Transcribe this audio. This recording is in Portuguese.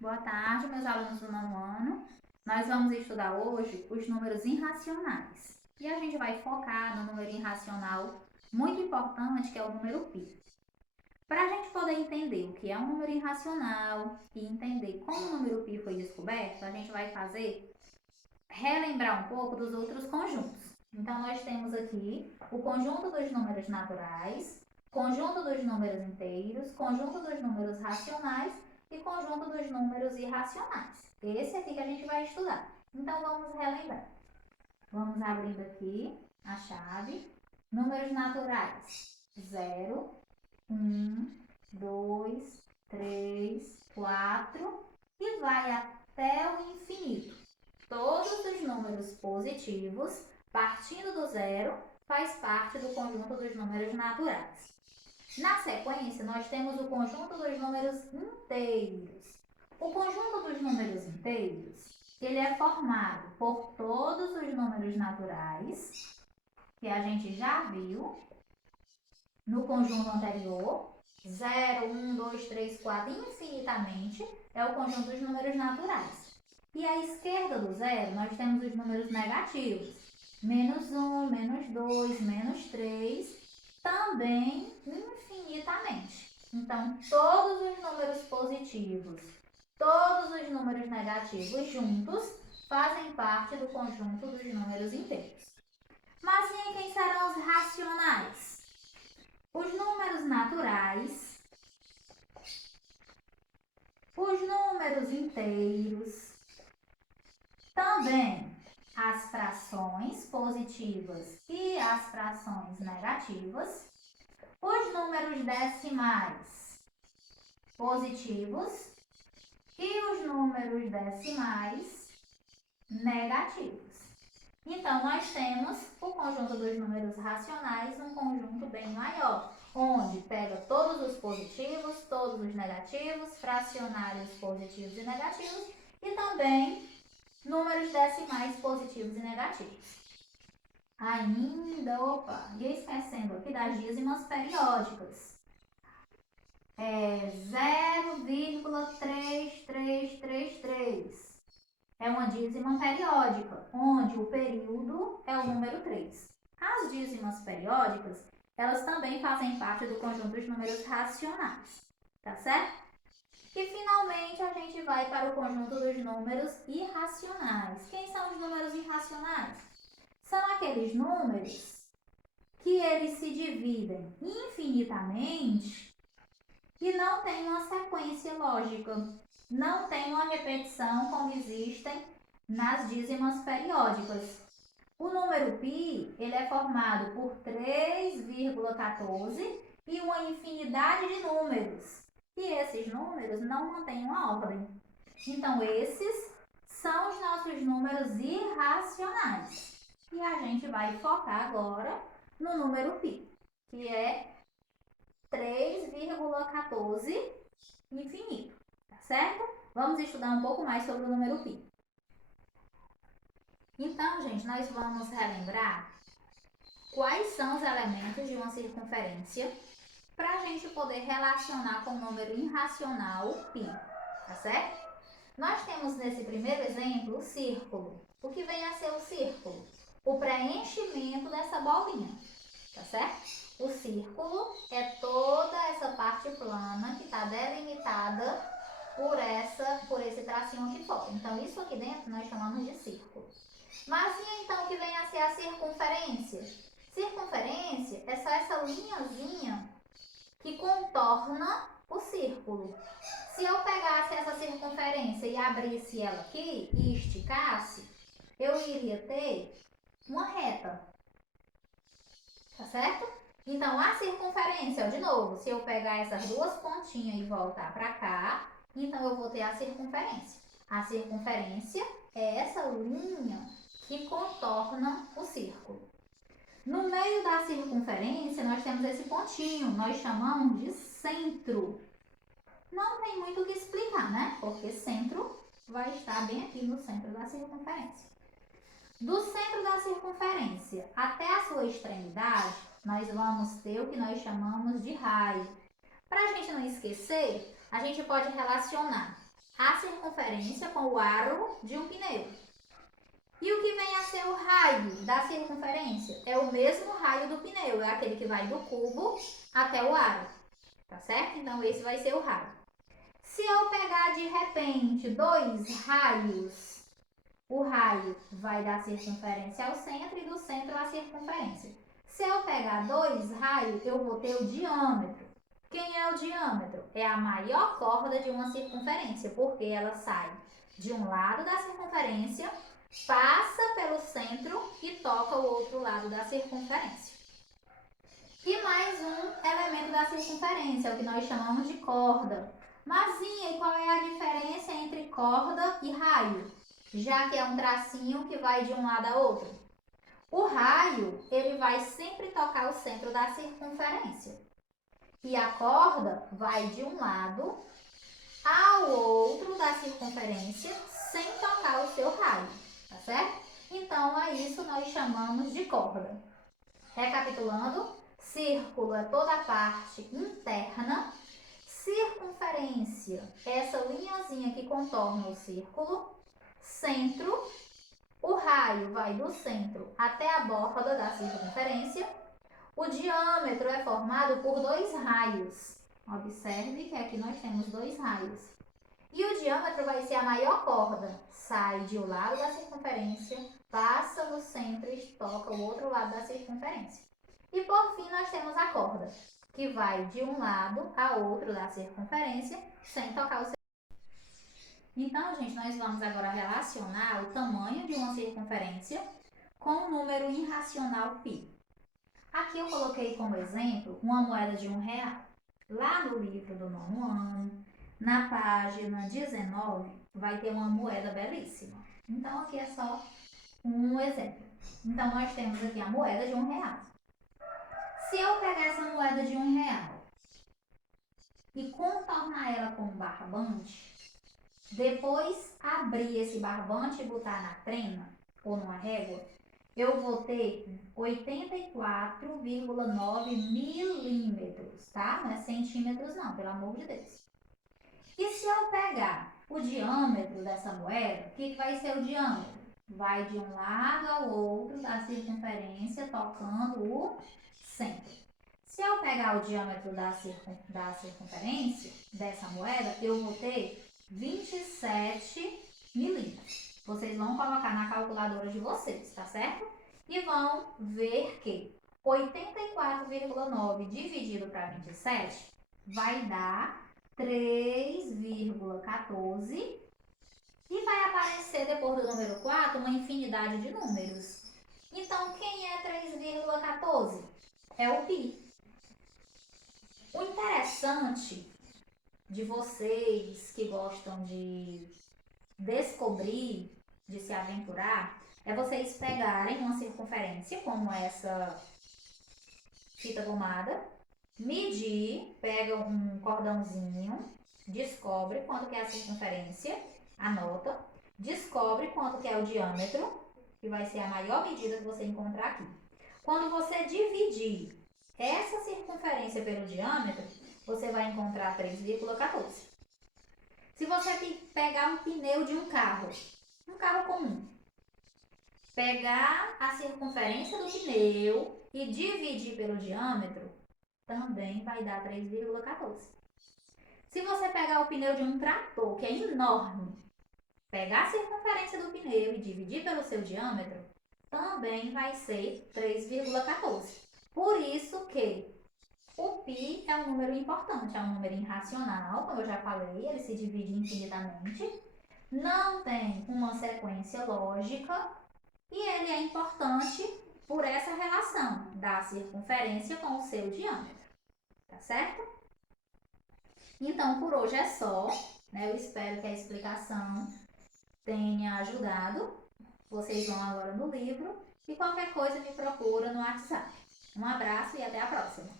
Boa tarde, meus alunos do nono ano. Nós vamos estudar hoje os números irracionais. E a gente vai focar no número irracional muito importante, que é o número π. Para a gente poder entender o que é um número irracional e entender como o número π foi descoberto, a gente vai relembrar um pouco dos outros conjuntos. Então, nós temos aqui o conjunto dos números naturais, conjunto dos números inteiros, conjunto dos números racionais e conjunto dos números irracionais. Esse aqui que a gente vai estudar. Então, vamos relembrar. Vamos abrindo aqui a chave. Números naturais: 0, 1, 2, 3, 4 e vai até o infinito. Todos os números positivos, partindo do zero, faz parte do conjunto dos números naturais. Na sequência, nós temos o conjunto dos números inteiros. O conjunto dos números inteiros, ele é formado por todos os números naturais, que a gente já viu no conjunto anterior. 0, 1, 2, 3, 4, infinitamente, é o conjunto dos números naturais. E à esquerda do zero, nós temos os números negativos. Menos 1, menos 2, menos 3, também infinitamente. Então, todos os números positivos, todos os números negativos juntos fazem parte do conjunto dos números inteiros. Mas e quem serão os racionais? Os números naturais, os números inteiros, também as frações positivas e as frações negativas, os números decimais positivos e os números decimais negativos. Então, nós temos o conjunto dos números racionais, um conjunto bem maior, onde pega todos os positivos, todos os negativos, fracionários positivos e negativos, e também números decimais positivos e negativos. Ia esquecendo aqui das dízimas periódicas. 0,3333. É uma dízima periódica, onde o período é o número 3. As dízimas periódicas, elas também fazem parte do conjunto dos números racionais, tá certo? E finalmente a gente vai para o conjunto dos números irracionais. Quem são os números irracionais? São aqueles números que eles se dividem infinitamente e não têm uma sequência lógica, não tem uma repetição como existem nas dízimas periódicas. O número π, ele é formado por 3,14 e uma infinidade de números. E esses números não mantêm uma ordem. Então, esses são os nossos números irracionais. E a gente vai focar agora no número π, que é 3,14 infinito, tá certo? Vamos estudar um pouco mais sobre o número π. Então, gente, nós vamos relembrar quais são os elementos de uma circunferência para a gente poder relacionar com o número irracional π, tá certo? Nós temos nesse primeiro exemplo o círculo. O que vem a ser o círculo? O preenchimento dessa bolinha, tá certo? O círculo é toda essa parte plana que está delimitada por esse tracinho aqui fora. Então, isso aqui dentro nós chamamos de círculo. Mas e então o que vem a ser a circunferência? Circunferência é só essa linhazinha que contorna o círculo. Se eu pegasse essa circunferência e abrisse ela aqui e esticasse, eu iria ter uma reta. Tá certo? Então, a circunferência, ó, de novo, se eu pegar essas duas pontinhas e voltar para cá, então eu vou ter a circunferência. A circunferência é essa linha que contorna o círculo. No meio da circunferência, nós temos esse pontinho, nós chamamos de centro. Não tem muito o que explicar, né? Porque centro vai estar bem aqui no centro da circunferência. Do centro da circunferência até a sua extremidade, nós vamos ter o que nós chamamos de raio. Para a gente não esquecer, a gente pode relacionar a circunferência com o aro de um pneu. E o que vem a ser o raio da circunferência? É o mesmo raio do pneu, é aquele que vai do cubo até o aro, tá certo? Então, esse vai ser o raio. Se eu pegar de repente dois raios, o raio vai da circunferência ao centro e do centro à circunferência. Se eu pegar dois raios, eu vou ter o diâmetro. Quem é o diâmetro? É a maior corda de uma circunferência, porque ela sai de um lado da circunferência, passa pelo centro e toca o outro lado da circunferência. E mais um elemento da circunferência, é o que nós chamamos de corda. Marzinha, e qual é a diferença entre corda e raio? Já que é um tracinho que vai de um lado a outro. O raio, ele vai sempre tocar o centro da circunferência. E a corda vai de um lado ao outro da circunferência sem tocar o seu raio, tá certo? Então, a isso nós chamamos de corda. Recapitulando, círculo é toda a parte interna, circunferência, essa linhazinha que contorna o círculo, centro, o raio vai do centro até a borda da circunferência, o diâmetro é formado por dois raios. Observe que aqui nós temos dois raios. E o diâmetro vai ser a maior corda. Sai de um lado da circunferência, passa no centro e toca o outro lado da circunferência. E por fim nós temos a corda, que vai de um lado a outro da circunferência, sem tocar o seu. Então, gente, nós vamos agora relacionar o tamanho de uma circunferência com o número irracional π. Aqui eu coloquei como exemplo uma moeda de R$1. Lá no livro do 9º ano, na página 19, vai ter uma moeda belíssima. Então, aqui é só um exemplo. Então, nós temos aqui a moeda de R$1. Se eu pegar essa moeda de R$1 e contornar ela com um barbante, depois abrir esse barbante e botar na trena ou numa régua, eu vou ter 84,9 milímetros, tá? Não é centímetros não, pelo amor de Deus. E se eu pegar o diâmetro dessa moeda, o que vai ser o diâmetro? Vai de um lado ao outro da circunferência, tocando o centro. Se eu pegar o diâmetro da circunferência dessa moeda, eu vou ter 27 milímetros. Vocês vão colocar na calculadora de vocês, tá certo? E vão ver que 84,9 dividido para 27 vai dar 3,14 e vai aparecer depois do número 4 uma infinidade de números. Então, quem é 3,14? É o π. O interessante de vocês que gostam de descobrir, de se aventurar, é vocês pegarem uma circunferência como essa fita gomada, medir, pega um cordãozinho, descobre quanto que é a circunferência, anota, descobre quanto que é o diâmetro, que vai ser a maior medida que você encontrar aqui. Quando você dividir essa circunferência pelo diâmetro, você vai encontrar 3,14. Se você pegar um pneu de um carro comum, pegar a circunferência do pneu e dividir pelo diâmetro, também vai dar 3,14. Se você pegar o pneu de um trator, que é enorme, pegar a circunferência do pneu e dividir pelo seu diâmetro, também vai ser 3,14. Por isso que o π é um número importante, é um número irracional, como eu já falei, ele se divide infinitamente, não tem uma sequência lógica e ele é importante por essa relação da circunferência com o seu diâmetro, tá certo? Então, por hoje é só, né? Eu espero que a explicação tenha ajudado. Vocês vão agora no livro e qualquer coisa me procura no WhatsApp. Um abraço e até a próxima!